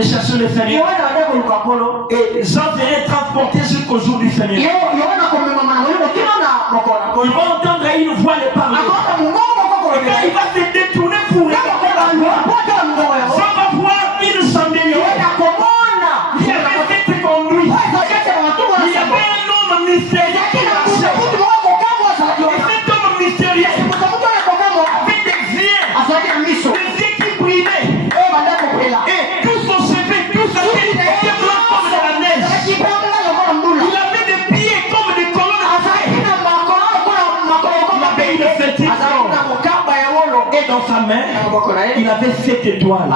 aller chercher le Seigneur. Et Jean serait transporté jusqu'au jour du Seigneur. Ils vont entendre une voix les parler. Et quand il va se détourner pour regarder la voix, Jean va voir une chandelière. Il y avait cette conduite. Il y avait un homme mystérieux qui marchait. Et cet homme mystérieux avait des yeux qui brillaient. Et tout son cheveu, tout sa tête était blanc comme de la neige. Il avait des pieds comme des colonnes de feu. Il avait une fétiche. Et dans sa main, il avait 7 étoiles.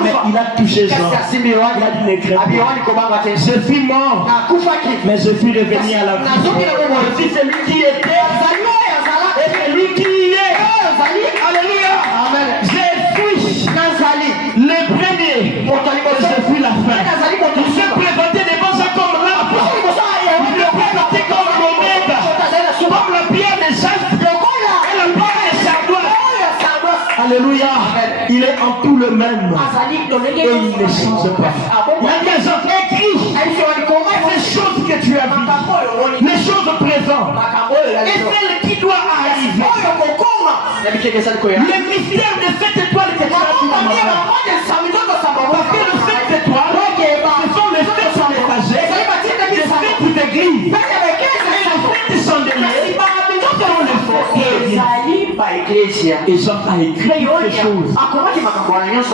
Mais il a touché Jean. Il a dit n'écris. Je suis mort, mais je suis revenu à la vie. Je suis celui qui était et celui qui est. Alléluia. Je suis le premier et je suis la fin. Il se présentait devant ça comme l'arbre. Il le présentait comme l'omega, comme la pierre des jastes et la pierre des sardoines. Alléluia. Il est en tout le même et il ne change pas. Il y a des gens qui écrivent les choses que tu as vues, les choses présentes et celles qui doivent arriver. Le mystère de cette étoile que tu as vu. Parce que le 7 étoiles, ce sont les 7 messagers, les 7 églises. Et les 7 chandeliers sont les forces. Et Jean a écrit ces choses.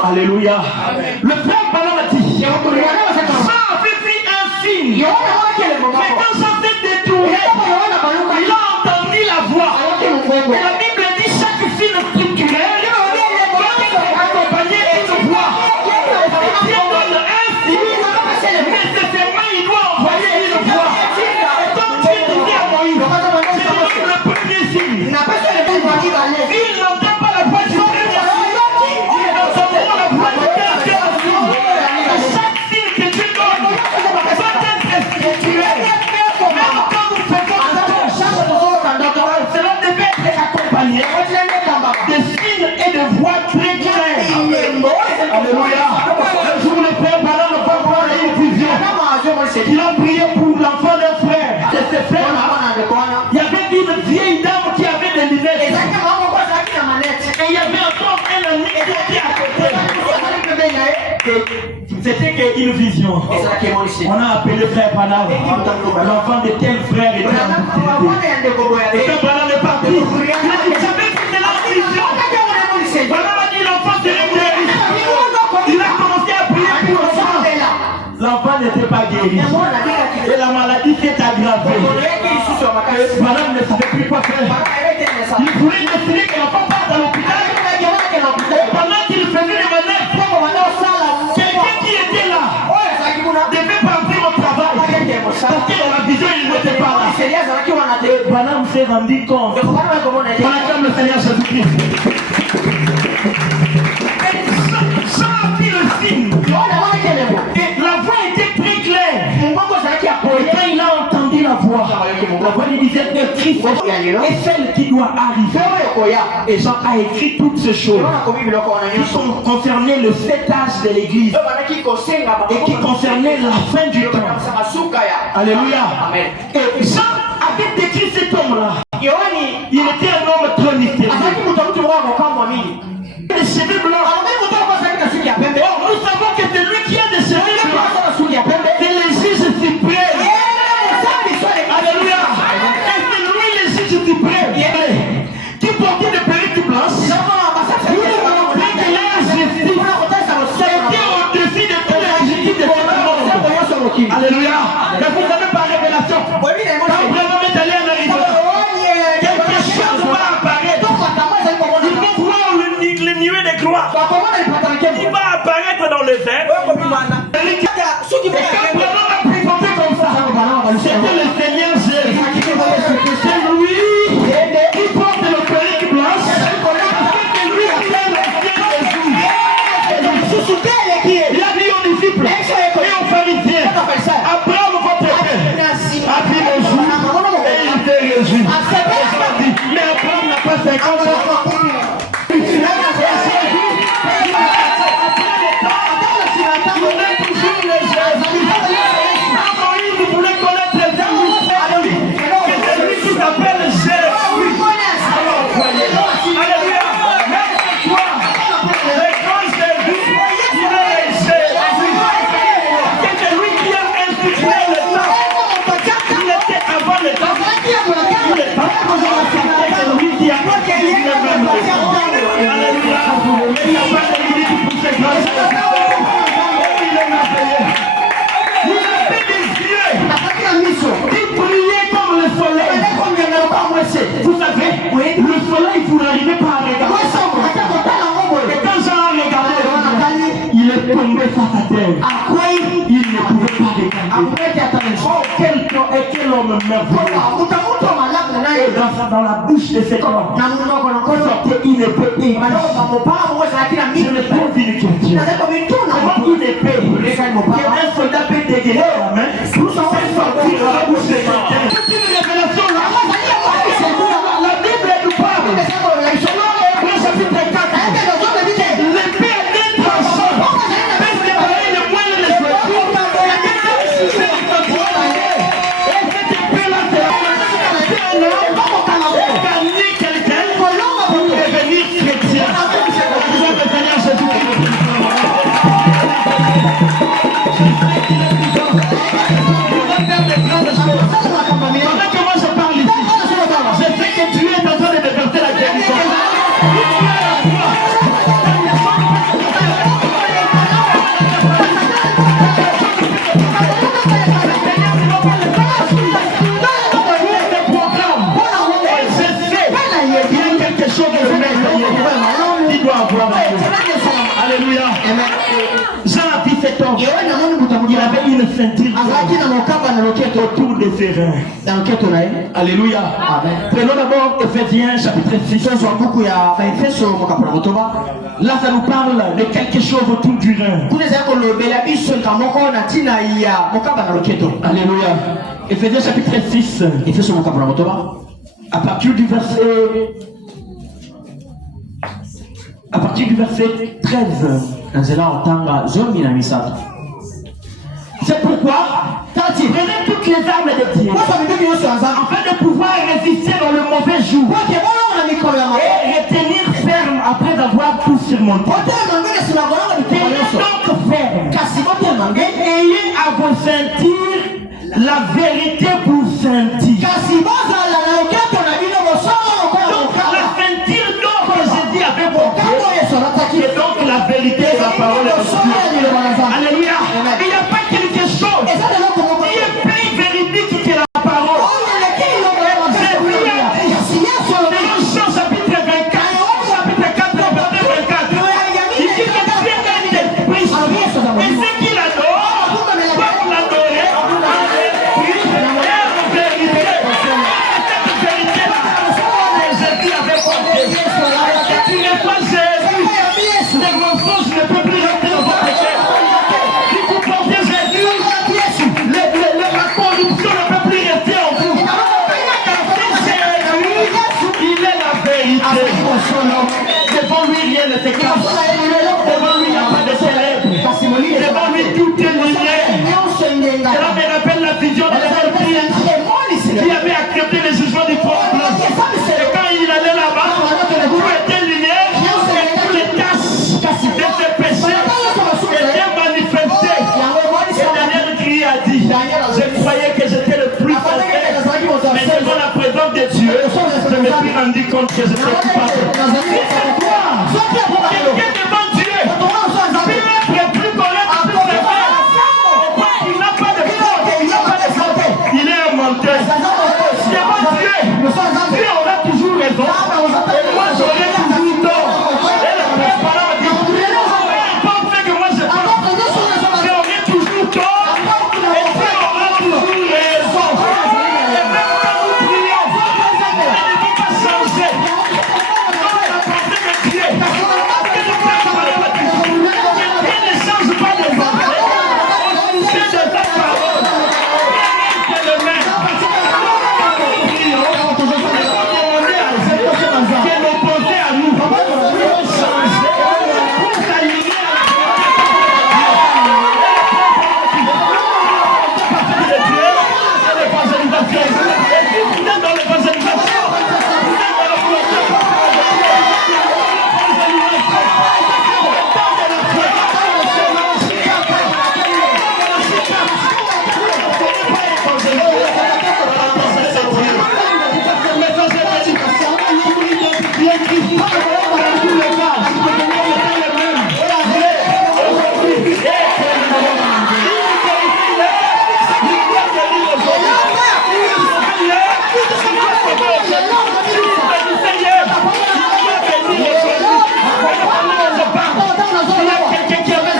Alléluia. Le frère Branham a dit, Jean avait pris un signe. Mais quand Jean s'est détourné, il a entendu la voix. Et la Bible dit chaque signe structurel accompagné d'une voix. Dieu donne un signe, nécessairement il doit envoyer une voix. Et comme Dieu disait à Moïse, je donne le premier signe. Il n'entend pas la voix du premier signe. Il entend la voix du deuxième signe. Et chaque signe que tu donnes doit être structurel. Même quand nous faisons cela devait être accompagné de signes et de voix très claires. Alléluia. Un jour, le frère Branham va voir une vision. Il a prié pour l'enfant d'un frère. De ses frères, il y avait une vieille dame qui avait des lunettes. Et il y avait encore un ami qui était à côté. C'était qu'une vision. On a appelé le frère Branham. L'enfant de tel frère était en difficulté. Et quand Branham est parti, il a dit, j'avais vu de la vision. Branham a dit, l'enfant serait guéri. Il a commencé à prier pour l'enfant. L'enfant n'était pas guéri. Et la maladie s'est aggravée. Branham ne savait plus quoi faire. Il voulait décider que l'enfant parte à l'hôpital. Et pendant qu'il faisait les manœuvres, quelqu'un qui était là devait partir au travail. Parce que dans la vision, il n'était pas là. Et Branham s'est rendu compte. On acclame le Seigneur Jésus-Christ. Jean a pris le signe. Et la voix était très claire. Et quand il a entendu la voix lui disait que Christ est celle qui doit arriver. Et Jean a écrit toutes ces choses qui sont concernées le 7 âge de l'église et qui concernaient la fin du temps. Alléluia. Et Jean avait décrit cet homme-là. Il était un homme très mystérieux. Des cheveux blancs. Nous savons que c'est lui qui a des cheveux blancs. C'est le juge suprême. Alléluia. Et c'est lui le juge suprême qui portait des perruques blanches. Nous avons compris que la justice était au-dessus de tous les justices de ce monde. Alléluia. Mais vous savez par révélation, quand vraiment est allé en Arizona, quelque chose va apparaître. Il va voir le nuée des gloires. Il va apparaître dans le vert. Et quand vraiment a présenté comme ça, c'était le Seigneur Jésus. C'est lui qui porte le perruque blanche. C'est lui qui est le Seigneur Jésus. Il a dit aux disciples et aux pharisiens, Abraham votre père a dit le jour et il était Jésus. Mais Abraham n'a pas 50 ans. Il n'y a pas de limite pour ces grâces. Il est merveilleux. Il a fait des yeux qui brillaient comme le soleil. Vous savez, le soleil, vous n'arrivez pas à regarder. Et quand Jean a regardé, il est tombé face à terre. Il ne pouvait pas regarder. Oh, quel homme merveilleux. Dans la bouche de cet homme, sortait une épée. Je me pose une question. Comment une épée qu'un soldat peut dégainer la main pour sortir de la bouche de quelqu'un? C'est une révélation là. La Bible nous parle. Selon Hébreux chapitre 4, l'épée est bien tranchante. Mais c'est pareil, le moyen de les jouer. Et cette épée-là, c'est gagner quelqu'un pour devenir chrétien. Vous avez Seigneur Jésus-Christ. Pendant que moi je parle ici, je sais que tu es en train de déverser la guérison. Alléluia. Jean a 17 ans. Il avait une ceinture autour de ses reins. Alléluia. Prenons d'abord Ephésiens chapitre 6. Là, ça nous parle de quelque chose autour du rein. Alléluia. Ephésiens chapitre 6. À partir du verset 13. C'est pourquoi prenez toutes les armes de Dieu afin de pouvoir résister dans le mauvais jour et retenir ferme après avoir tout surmonté. Tenez donc ferme et ayez à vos ceintures la vérité pour sentir. Donc la ceinture d'or que Jésus avait portée, c'est donc la vérité de la parole de Dieu. Alléluia. Il n'y a pas quelque chose qui est plus véridique que la parole. Jean chapitre 24, chapitre 4, verset 24. Il dit que Dieu est un esprit. Et ce qu'il adore, doit l'adorer. Cette vérité-là, Jésus avait porté. Tu n'es pas Jésus. Les mensonges ne peuvent plus rester dans votre cœur. Si vous portez Jésus, la corruption ne peut plus rester en vous. Il est la vérité. Devant lui, rien ne se cache. Devant lui, il n'y a pas de ténèbres. Devant lui, tout est lumière. Cela me rappelle la vision de l'Esprit qui avait accepté le jugement du trône blanc. Et quand il allait là-bas, tout était lumière et toutes les tâches de ses péchés étaient manifestées. Et Daniel crie a dit, je croyais que j'étais le plus parfait, mais devant la présence de Dieu, je me suis rendu compte que j'étais coupable. Quelqu'un devant Dieu, plus connaître plus ses frères. Il n'a pas de faute, il est un menteur. Devant Dieu, Dieu aura toujours raison. Et moi j'aurai toujours tort. Et le parent dit, pas fait que moi je j'aurai toujours tort. Et Dieu aura toujours raison. Et même quand nous prions, il ne faut pas changer. quelqu'un qui avait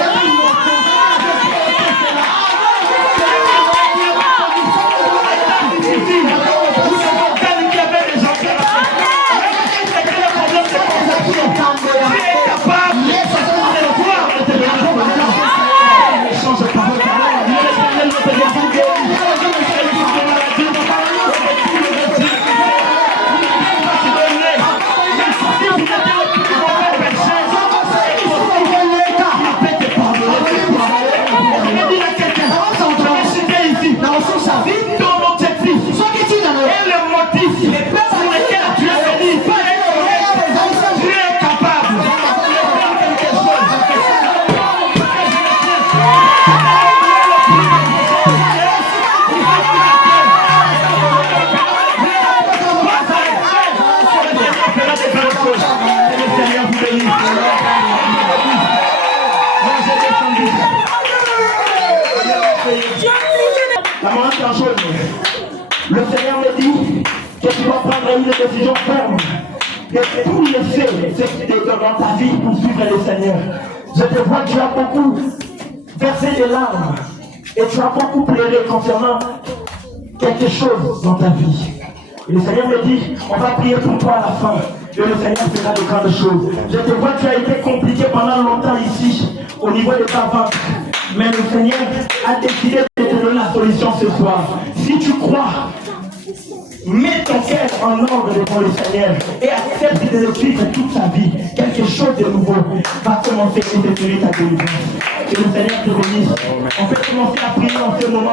le Seigneur me dit que tu vas prendre une décision ferme. Que tout laisser ce qui est dans ta vie pour suivre le Seigneur. Je te vois, tu as beaucoup versé des larmes et tu as beaucoup pleuré concernant quelque chose dans ta vie. Et le Seigneur me dit, on va prier pour toi à la fin. Et le Seigneur fera de grandes choses. Je te vois, tu as été compliqué pendant longtemps ici, au niveau de ta vente. Mais le Seigneur a décidé de te donner la solution ce soir. Si tu crois, mets ton cœur en ordre devant le Seigneur et accepte de le suivre toute sa vie. Quelque chose de nouveau va commencer et détruire ta délivrance. Que le Seigneur te bénisse. On peut commencer à prier en ce moment.